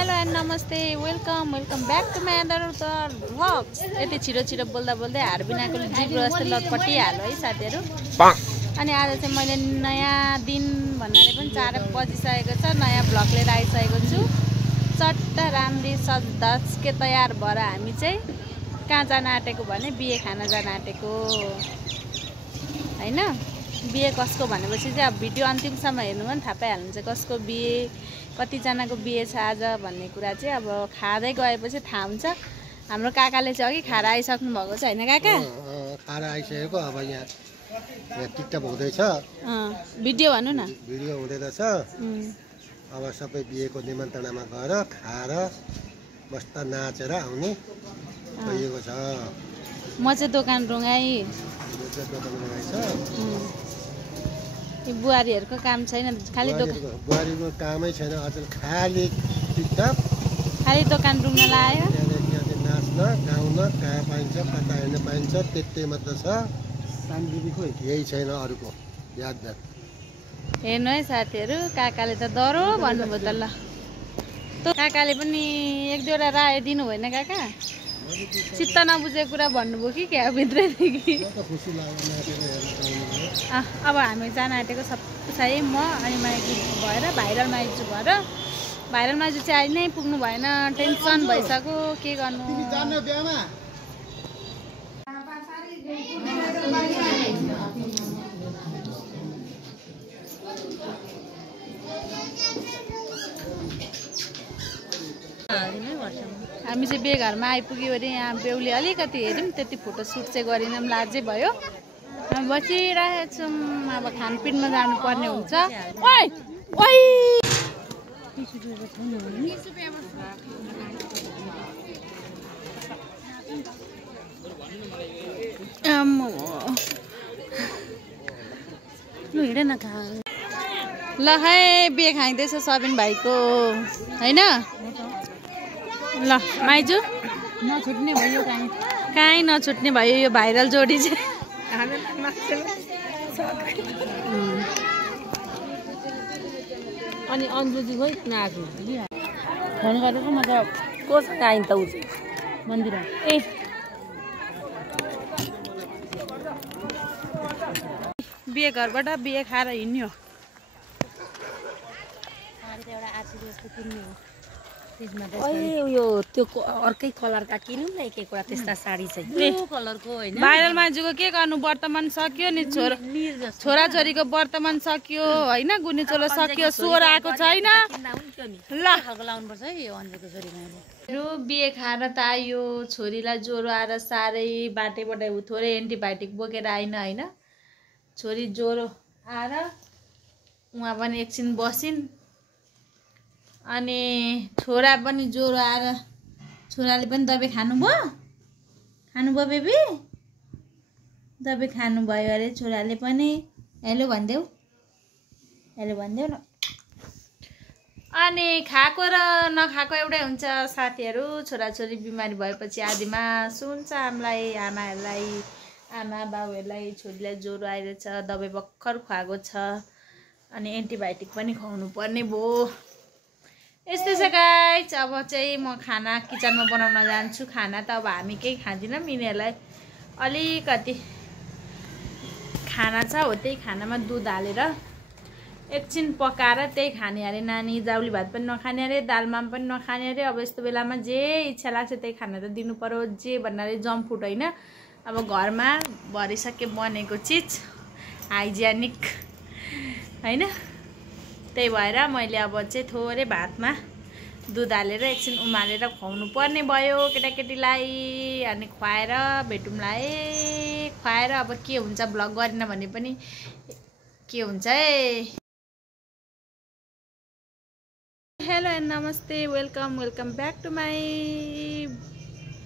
Hello and नमस्ते welcome back to my other vlogs. यति छिटो बोल्दा बोल्दै हारबिनाको जिब्रो जस्तो लटपटिहाल्यो है साथीहरू। अनि आज चाहिँ मैले नयाँ दिन भन्नाले पनि 4 बजिसकेको छ, नयाँ भ्लग लिएर आइसकेको छु। चट्ट राम्री सजधज तयार भएर हामी चाहिँ कहाँ जान आँटेको भने बिहे खान जान आँटेको हैन। बिहे कसको भनेपछि चाहिँ अब भिडियो अन्तिमसम्म हेर्नु भने थाहा पाइहाल्नुहुन्छ कसको बिहे, कतिजनाको बिहे छ आज भन्ने कुरा चाहिँ अब खाँदै गएपछि थाहा हुन्छ। हाम्रो काकाले चाहिँ अघि खाएर आइसक्नु भएको छ हैन काका? खाएर आइसकेको। अब यहाँ टिकटक हुँदैछ, भिडियो भन्नु न, भिडियो हुँदैछ। अब सबै बिहेको निमन्त्रणामा गएर खाएर मस्त नाचेर आउने भइएको छ। म चाहिँ दोकान रुँगाई। बुहारीहरूको काम छैन, खालि बुहारीको कामै छैन अचेल, खालि टिकटक, खालि दोकान रुँग्न लाग्यो। नाच्न गाउन कहाँ पाइन्छ, कता हेर्न पाइन्छ, त्यति मात्र छ। यही छैन अरूको यादगार। हेर्नु है साथीहरू, काकाले त डरो भन्नुभयो त। ल काकाले पनि एक दुईवटा राय दिनु भएन काका? चित्त नबुझेको कुरा भन्नुभयो कि क्या भित्रैदेखि? अब हामी जान आँटेको सबैलाई म अनि माइजू भएर, भाइरल माइजू भएर। भाइरल माइजू चाहिँ अहिले नै पुग्नु भएन, टेन्सन भइसक्यो के गर्नु। हामी चाहिँ बेघरमा आइपुग्यो अरे। यहाँ बेहुली अलिकति हेऱ्यौँ, त्यति फोटोसुट चाहिँ गरेनौँ, लाजै भयो। बसिरहेको छौँ, अब खानपिनमा जानुपर्ने हुन्छ। ओइ ओइ हिँड न खा। ल है बिहे खाइँदैछ सबिन भाइको होइन। ल माइजू नछुट्ने भयो, कहीँ नछुट्ने भयो यो भाइरल जोडी चाहिँ। अनि अन्जुजी खोइ नाच्नु फोन गरेको म त कोसँग आइन त उस मन्दिर। ए बिहे घरबाट बिहे खाएर हिँड्यो। यो त्यो अर्कै कलरका किनौँ न एक एकवटा त्यस्ता साडी चाहिँ ब्लू कलरको होइन। भाइरल माजुको के गर्नु, वर्तमान सक्यो नि, छोराछोरीको वर्तमान सक्यो होइन, गुनी चोलो सक्यो, स्वर आएको छैन। ल लाउनुपर्छ है यो अन्जुको छोरीमा। बिहे खाएर त आयो, छोरीलाई ज्वरो आएर साह्रै बाटेबाट थोरै एन्टिबायोटिक बोकेर आइन होइन। छोरी ज्वरो आएर उहाँ पनि एकछिन बसिन्। अनि छोरा पनि ज्वरो आएर छोराले पनि दबाई खानुभयो बेबी, दबाई खानुभयो अरे छोराले पनि। हेलो भनिदेऊ, हेलो भनिदेऊ न। अनि खाएको र नखाएको एउटै हुन्छ साथीहरू। छोराछोरी बिमारी भएपछि आदिमा सुन्छ हामीलाई, आमाहरूलाई, आमा बाउहरूलाई छोरीलाई ज्वरो आइरहेछ, दबाई भर्खर खुवाएको छ, अनि एन्टिबायोटिक पनि खुवाउनु पर्ने भयो। यस्तै छ गाइस। अब चाहिँ म खाना किचनमा बनाउन जान्छु। खाना त अब हामी केही खाँदैनौँ, यिनीहरूलाई अलिकति खाना छ हो, त्यही खानामा दुध हालेर एकछिन पकाएर त्यही खाने अरे। नानी जाउली भात पनि नखाने अरे, दालमा पनि नखाने अरे। अब यस्तो बेलामा जे इच्छा लाग्छ त्यही खाना त दिनु पर्यो, जे भन्नाले जङ्क फुड होइन। अब घरमा भरिसके बनेको चिज हाइजेनिक होइन। त्यही भएर मैले अब चाहिँ थोरै भातमा दुध हालेर एकछिन उमालेर खुवाउनु पर्ने भयो केटाकेटीलाई। अनि खुवाएर भेटौँला है। खुवाएर अब के हुन्छ, भ्लग गरेन भने पनि के हुन्छ है। हेलो एन्ड नमस्ते welcome back to my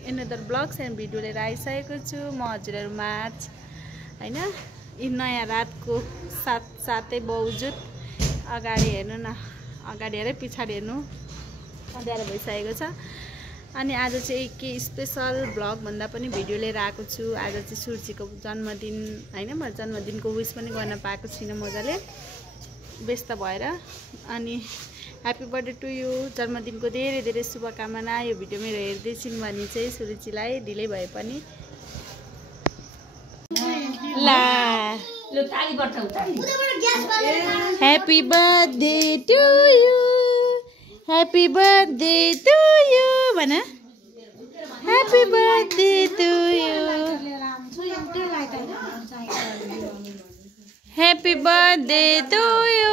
another blogs and video लिएर आइसकेको छु म हजुरहरू माझ होइन। यी नयाँ रातको साथै बाउजुद अगाडि हेर्नु न, अगाडि हेरेँ पछाडि हेर्नु, अँध्यारो भइसकेको छ। अनि आज चाहिँ के स्पेसल भ्लग भन्दा पनि भिडियो लिएर आएको छु। आज चाहिँ सुर्चीको जन्मदिन होइन। म जन्मदिनको विस पनि गर्न पाएको छुइनँ मजाले, व्यस्त भएर। अनि ह्यापी बर्थडे टु यु। जन्मदिनको धेरै धेरै शुभकामना। यो भिडियो मेरो हेर्दैछिन् भने चाहिँ सुरुचिलाई ढिलै भए पनि ला happy birthday to you, happy birthday to you भन, happy birthday to you, happy birthday to you.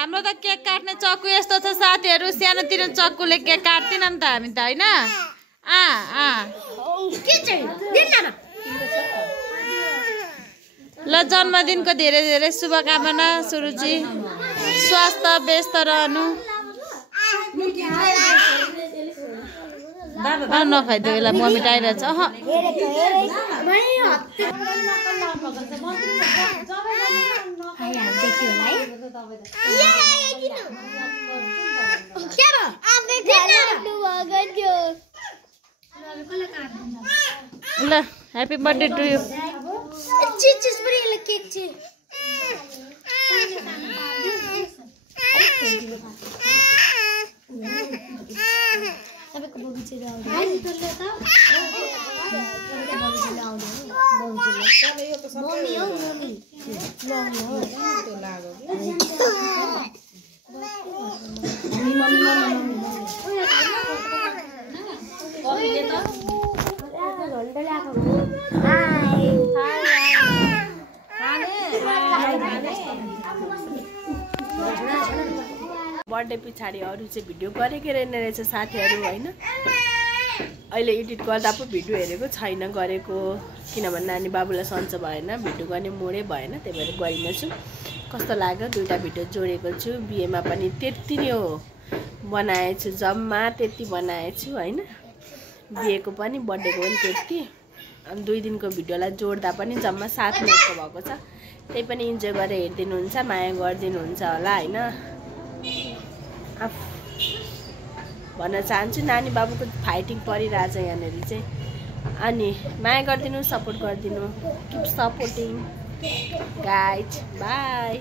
हाम्रो त केक काट्ने चक्कु यस्तो छ साथीहरू, सानोतिनो चक्कुले केक काट्दैन नि त हामी त होइन। ल जन्मदिनको धेरै धेरै शुभकामना सुरुचि, स्वास्थ्य व्यस्त रहनु। नखाइदियो यसलाई मम्मी टाइरहेछ। ल happy birthday to you. Birthday पछाडि अरू चाहिँ भिडियो गरेकै रहेछ साथीहरू होइन। अहिले एडिट गर्दा पो भिडियो हेरेको छैन गरेको, किनभने नानी बाबुलाई सन्चो भएन, भिडियो गर्ने मोडै भएन, त्यही भएर गरिनछु। कस्तो लाग्यो, 2टा भिडियो जोडेको छु। बिहेमा पनि त्यति नै हो बनाएछु, जम्मा त्यति बनाएछु होइन। बिहेको पनि बर्थडेको पनि त्यति, अनि 2 दिनको भिडियोलाई जोड्दा पनि जम्मा 7 मिनटको भएको छ। त्यही पनि इन्जोय गरेर हेरिदिनुहुन्छ, माया गरिदिनुहुन्छ होला होइन। भन्न चाहन्छु नानी बाबुको फाइटिङ परिरहेछ यहाँनिर चाहिँ, अनि माया गरिदिनु, सपोर्ट गरिदिनु। Keep supporting guys, by.